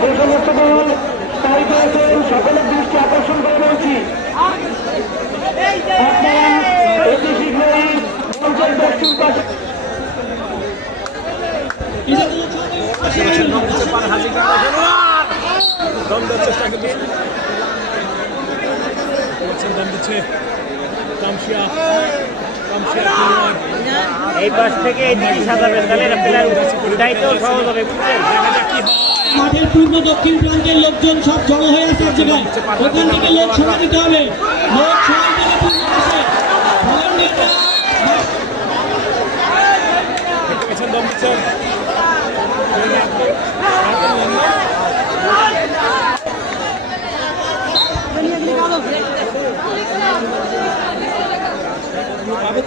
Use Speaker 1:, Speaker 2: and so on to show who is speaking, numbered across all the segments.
Speaker 1: যে সমস্ত দল তাই পেয়েছেন সকলের দৃষ্টি আকর্ষণ করে বলছি। অতি শীঘ্রই মঞ্চের দক্ষিণ পাশে
Speaker 2: চেষ্টা করবে
Speaker 3: এই পাশ থেকে এই দিকে সাজাবেন তাহলে প্লেয়ার উঠাইতেও সহজ হবে
Speaker 4: মাঠের পূর্ব দক্ষিণ প্রান্তের লোকজন সব জড়ো হয়ে জায়গায়। ওখান থেকে লোক সরা দিতে হবে। লোক সরাই দিলে পূর্ব পাশে ভলান্টিয়াররা
Speaker 2: দেখতে পেয়েছেন দম দিচ্ছেন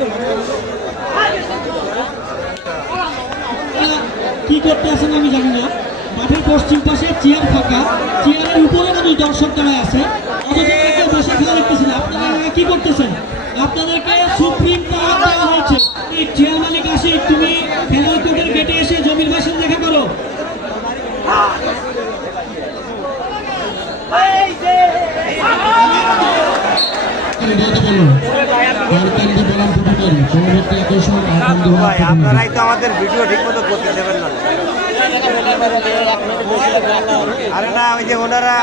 Speaker 4: আপনারা কি করতে আছেন আমি জানি না। মাঠের পশ্চিম পাশে চেয়ার ফাঁকা। চেয়ারের উপরে মানুষ দর্শক দাঁড়ায় আছে। অথচ বসে খেলা দেখতেছেন আপনারা কি করতেছেন? আপনাদেরকে সুপ্রিম পাওয়ার দেওয়া হয়েছে। চেয়ার মালিক আসে, তুমি ফেনাল কোর্টের গেটে এসে জমির বাসন দেখা করো।
Speaker 3: ভাই আপনারাই তো আমাদের ভিডিও ঠিক মতো করতে দেবেন না। আরে না ওই যে ওনারা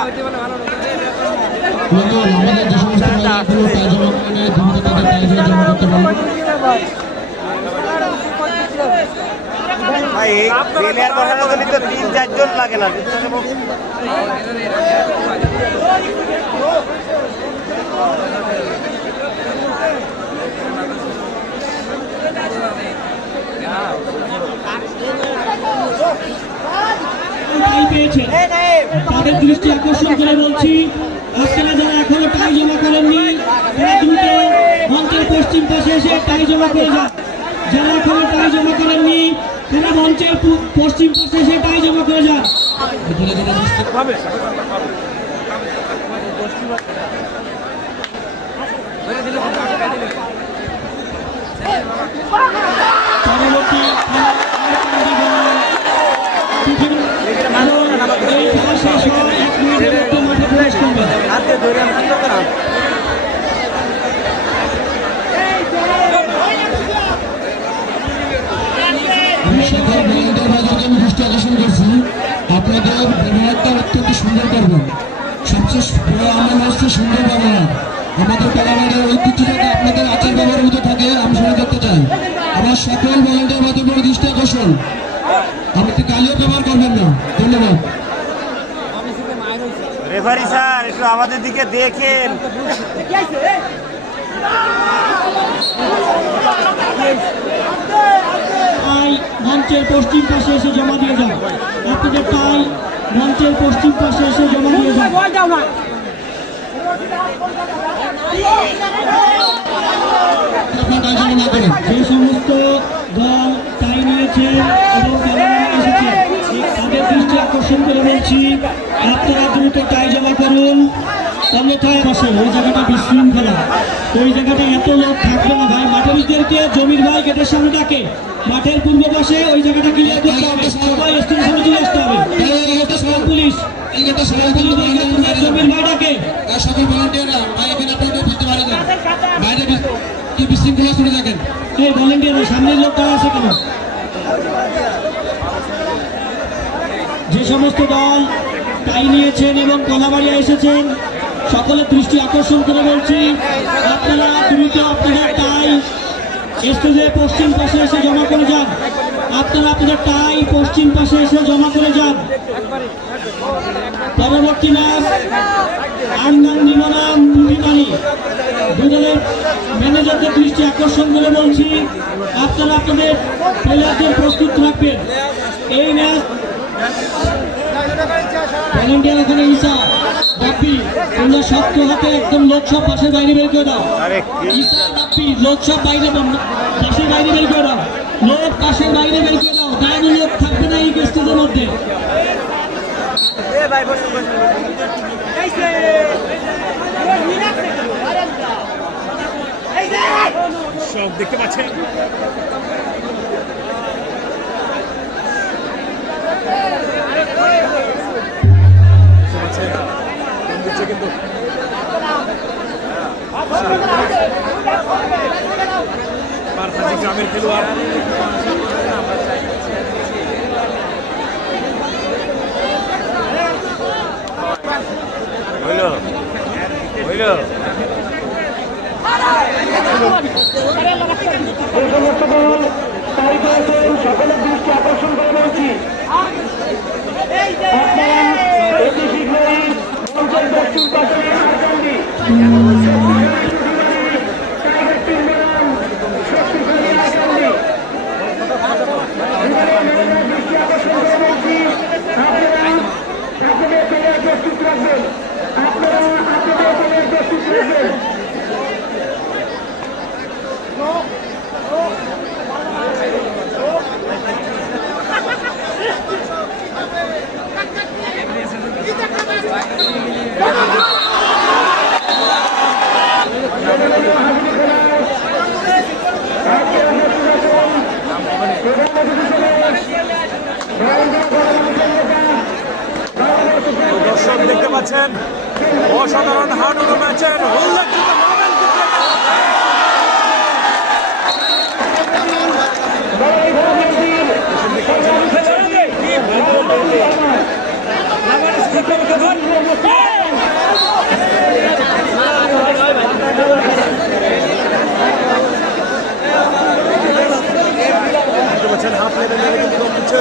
Speaker 3: ভাই এই প্লেয়ার জন্য তো তিন চারজন লাগে না
Speaker 4: টাই পেয়েছেন। তাদের দৃষ্টি আকর্ষণ করে বলছি আপনারা যারা এখনও টাই জমা করেননি তারা দ্রুত মঞ্চের পশ্চিম পাশে এসে টাই জমা করে যান। যারা এখনও টাই জমা করেননি তারা মঞ্চের পশ্চিম পাশে এসে টাই জমা করে যান। পরবর্তী
Speaker 5: সুন্দর করবেন সবচেয়ে বড় আমার হচ্ছে সুন্দর ব্যবহার আমাদের কলাবাড়ির ঐতিহ্য যাতে আপনাদের আচার ব্যবহারের মতো থাকে আমি সেটা দেখতে চাই। আমার সকল ভলান্টিয়ার উপরে দৃষ্টি আকর্ষণ। আপনি কালিও ব্যবহার করবেন না। ধন্যবাদ।
Speaker 3: রেফারি স্যার একটু আমাদের দিকে দেখেন।
Speaker 4: মঞ্চের পশ্চিম পাশে এসে জমা দিয়ে যান। আপনাদের টাই মঞ্চের পশ্চিম পাশে এসে জমা দিয়ে যান। যে সমস্ত দল তাই নিয়েছেন এবং এসেছেন তাদের দৃষ্টি আকর্ষণ করে বলছি আপনারা দ্রুত টাই জমা করুন। অন্যথায় বসে ওই জায়গাটা বিশৃঙ্খলা ওই জায়গাটা এত লোক থাকবে না ভাই। মাঠেরদেরকে জমির ভাই গেটের সামনে ডাকে। মাঠের পূর্ব পাশে ওই জায়গাটা ক্লিয়ার করতে হবে। সবাই স্টেশনে চলে আসতে হবে। পুলিশ।
Speaker 5: একটা সবাই
Speaker 4: পুলিশ জমির ভাই ডাকে।
Speaker 5: আর সকল ভলান্টিয়াররা ভাই এখানে আপনাদের ফিরতে পারে না। বাইরে বিশ- কি বিশৃঙ্খলা করে থাকেন?
Speaker 4: এই ভলেন্টিয়ার সামনের লোক তারা আছে কেন? যে সমস্ত দল টাই নিয়েছেন এবং কলাবাড়িয়া এসেছেন সকলের দৃষ্টি আকর্ষণ করে বলছি, আপনারা দ্রুত আপনাদের টাই স্টেজে পশ্চিম পাশে এসে জমা করে যান। আপনারা আপনাদের টাই পশ্চিম পাশে এসে জমা করে যান। পরবর্তী ম্যাচ আন্দান নিমনাম টুপিপানি দুদলের ম্যানেজারদের দৃষ্টি আকর্ষণ করে বলছি, আপনারা আপনাদের প্লেয়ারদের প্রস্তুত রাখবেন। এই ম্যাচ ভলেন্টিয়ার ওখানে ইসা বাপ্পি তোমরা শক্ত হাতে একদম লোক সব পাশের বাইরে বের করে দাও।
Speaker 3: আরে কি?
Speaker 4: ইসা বাপ্পি লোক সব বাইরে পাশের বাইরে বের করে দাও। লোক পাশের বাইরে বের করে দাও। তাহলে লোক থাকবে না এই কেসটির মধ্যে।
Speaker 2: সব দেখতে পাচ্ছেন?
Speaker 3: এই
Speaker 4: হচ্ছে কিন্তু। গ্রামের খেলোয়াড়।
Speaker 6: সকলের দৃষ্টি আকর্ষণ করা
Speaker 4: উচিত Yeah. করেছিলেন অসাধারণ হাডুডু ম্যাচের হাফ লেভেল কিন্তু